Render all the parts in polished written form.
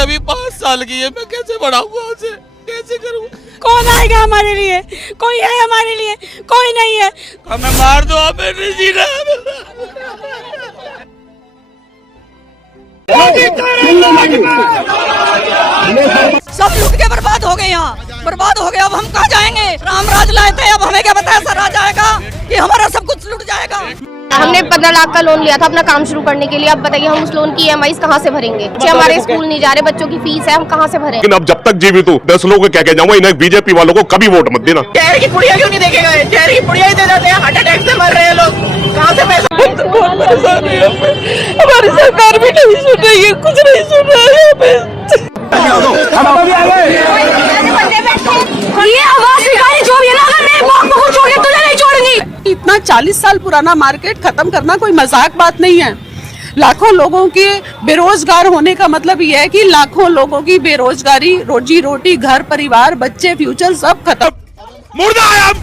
अभी 5 साल की है, मैं कैसे बढ़ाऊंगा उसे, कैसे करूँ? कौन आएगा हमारे लिए? कोई है हमारे लिए? कोई नहीं है। हमें मार दो, हमें नहीं जीना। सब लूट के बर्बाद हो गए, यहाँ बर्बाद हो गया। अब हम कहाँ जाएंगे? राम राज लाए थे, अब हमें क्या पता ऐसा राज आएगा कि हमारा सब कुछ लूट जाएगा। हमने 15 लाख का लोन लिया था अपना काम शुरू करने के लिए। अब बताइए हम उस लोन की EMI कहाँ से भरेंगे? बच्चे हमारे स्कूल नहीं जा रहे, बच्चों की फीस है, हम कहाँ से भरें? लेकिन अब जब तक जीवित हूँ 10 लोगों को क्या कह जाऊंगा, इन्हें बीजेपी वालों को कभी वोट मत देना। शहर की पुड़िया क्यों नहीं देखे गए? शहर की पुड़िया ही दे देते हैं, हार्ट अटैक से मर रहे हैं लोग, कहाँ से पैसा? बहुत परेशानी है, हमारी सरकार भी नहीं सुन रही है, कुछ नहीं सुन रहा है। ये आवाज निकाली जो भी ना, अगर मेरे बाप को छोड़ के तुझे नहीं छोड़ूंगी। इतना 40 साल पुराना मार्केट खत्म करना कोई मजाक बात नहीं है। लाखों लोगों के बेरोजगार होने का मतलब ये है कि लाखों लोगों की बेरोजगारी, रोजी रोटी, घर परिवार, बच्चे, फ्यूचर सब खत्म। मुर्दा है हम,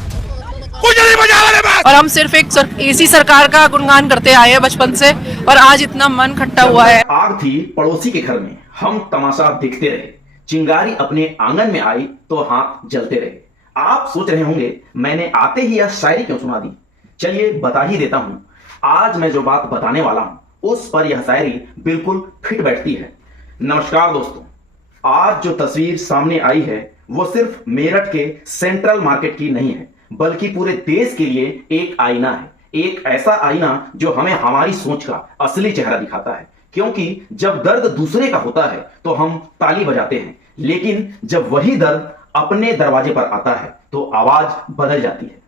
कुछ नहीं बचा हमारे पास। और हम सिर्फ एक ऐसी सरकार का गुणगान करते आए हैं बचपन से, और आज इतना मन खट्टा हुआ है। आग थी पड़ोसी के घर में, हम तमाशा देखते रहे। चिंगारी अपने आंगन में आई तो हाथ जलते रहे। आप सोच रहे होंगे मैंने आते ही यह शायरी क्यों सुना दी। चलिए बता ही देता हूं। आज मैं जो बात बताने वाला हूं उस पर यह शायरी बिल्कुल फिट बैठती है। नमस्कार दोस्तों, आज जो तस्वीर सामने आई है वो सिर्फ मेरठ के सेंट्रल मार्केट की नहीं है, बल्कि पूरे देश के लिए एक आईना है। एक ऐसा आईना जो हमें हमारी सोच का असली चेहरा दिखाता है। क्योंकि जब दर्द दूसरे का होता है तो हम ताली बजाते हैं, लेकिन जब वही दर्द अपने दरवाजे पर आता है तो आवाज बदल जाती है।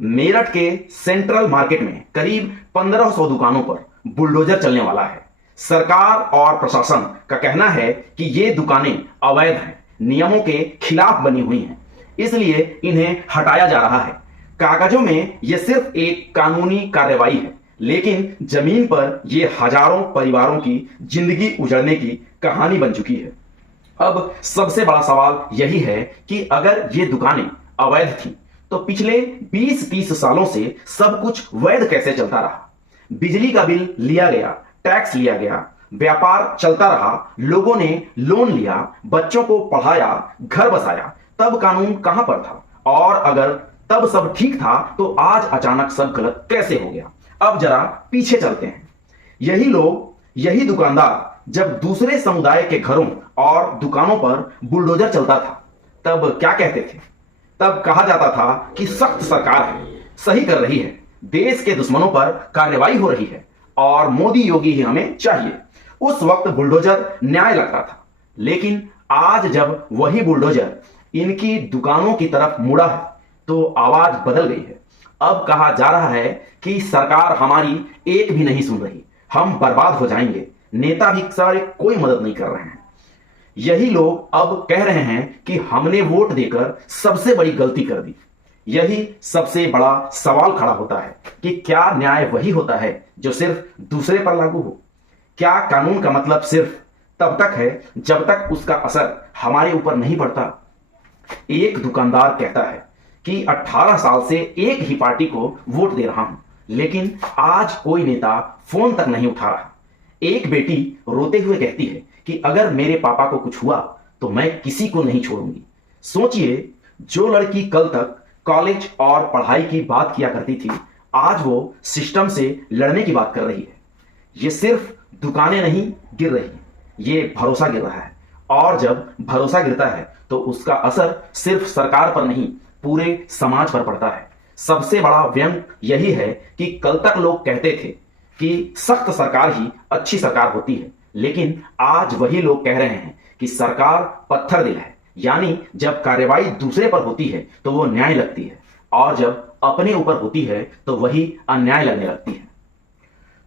मेरठ के सेंट्रल मार्केट में करीब 1500 दुकानों पर बुलडोजर चलने वाला है। सरकार और प्रशासन का कहना है कि ये दुकानें अवैध हैं, नियमों के खिलाफ बनी हुई हैं, इसलिए इन्हें हटाया जा रहा है। कागजों में यह सिर्फ एक कानूनी कार्रवाई है, लेकिन जमीन पर यह हजारों परिवारों की जिंदगी उजड़ने की कहानी बन चुकी है। अब सबसे बड़ा सवाल यही है कि अगर ये दुकानें अवैध थीं, तो पिछले 20-30 सालों से सब कुछ वैध कैसे चलता रहा? बिजली का बिल लिया गया, टैक्स लिया गया, व्यापार चलता रहा, लोगों ने लोन लिया, बच्चों को पढ़ाया, घर बसाया, तब कानून कहां पर था? और अगर तब सब ठीक था तो आज अचानक सब गलत कैसे हो गया? अब जरा पीछे चलते हैं। यही लोग, यही दुकानदार जब दूसरे समुदाय के घरों और दुकानों पर बुलडोजर चलता था तब क्या कहते थे? तब कहा जाता था कि सख्त सरकार है, सही कर रही है, देश के दुश्मनों पर कार्रवाई हो रही है और मोदी योगी ही हमें चाहिए। उस वक्त बुलडोजर न्याय लगता था, लेकिन आज जब वही बुलडोजर इनकी दुकानों की तरफ मुड़ा है तो आवाज बदल गई है। अब कहा जा रहा है कि सरकार हमारी एक भी नहीं सुन रही, हम बर्बाद हो जाएंगे, नेता भी सारे कोई मदद नहीं कर रहे हैं। यही लोग अब कह रहे हैं कि हमने वोट देकर सबसे बड़ी गलती कर दी। यही सबसे बड़ा सवाल खड़ा होता है कि क्या न्याय वही होता है जो सिर्फ दूसरे पर लागू हो? क्या कानून का मतलब सिर्फ तब तक है जब तक उसका असर हमारे ऊपर नहीं पड़ता? एक दुकानदार कहता है कि 18 साल से एक ही पार्टी को वोट दे रहा हूं, लेकिन आज कोई नेता फोन तक नहीं उठा रहा। एक बेटी रोते हुए कहती है कि अगर मेरे पापा को कुछ हुआ तो मैं किसी को नहीं छोड़ूंगी। सोचिए, जो लड़की कल तक कॉलेज और पढ़ाई की बात किया करती थी, आज वो सिस्टम से लड़ने की बात कर रही है। ये सिर्फ दुकानें नहीं गिर रही, ये भरोसा गिर रहा है। और जब भरोसा गिरता है तो उसका असर सिर्फ सरकार पर नहीं, पूरे समाज पर पड़ता है। सबसे बड़ा व्यंग यही है कि कल तक लोग कहते थे कि सख्त सरकार ही अच्छी सरकार होती है, लेकिन आज वही लोग कह रहे हैं कि सरकार पत्थर दिल है। यानी जब कार्रवाई दूसरे पर होती है तो वो न्याय लगती है, और जब अपने ऊपर होती है तो वही अन्याय लगने लगती है।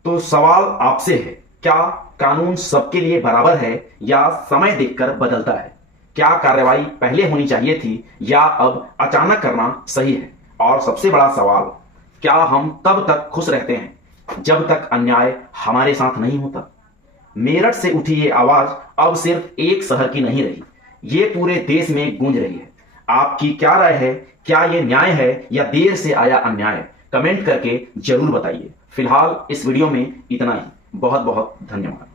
तो सवाल आपसे है, क्या कानून सबके लिए बराबर है या समय देखकर बदलता है? क्या कार्रवाई पहले होनी चाहिए थी या अब अचानक करना सही है? और सबसे बड़ा सवाल, क्या हम तब तक खुश रहते हैं जब तक अन्याय हमारे साथ नहीं होता? मेरठ से उठी ये आवाज अब सिर्फ एक शहर की नहीं रही, ये पूरे देश में गूंज रही है। आपकी क्या राय है? क्या ये न्याय है या देर से आया अन्याय? कमेंट करके जरूर बताइए। फिलहाल इस वीडियो में इतना ही। बहुत बहुत धन्यवाद।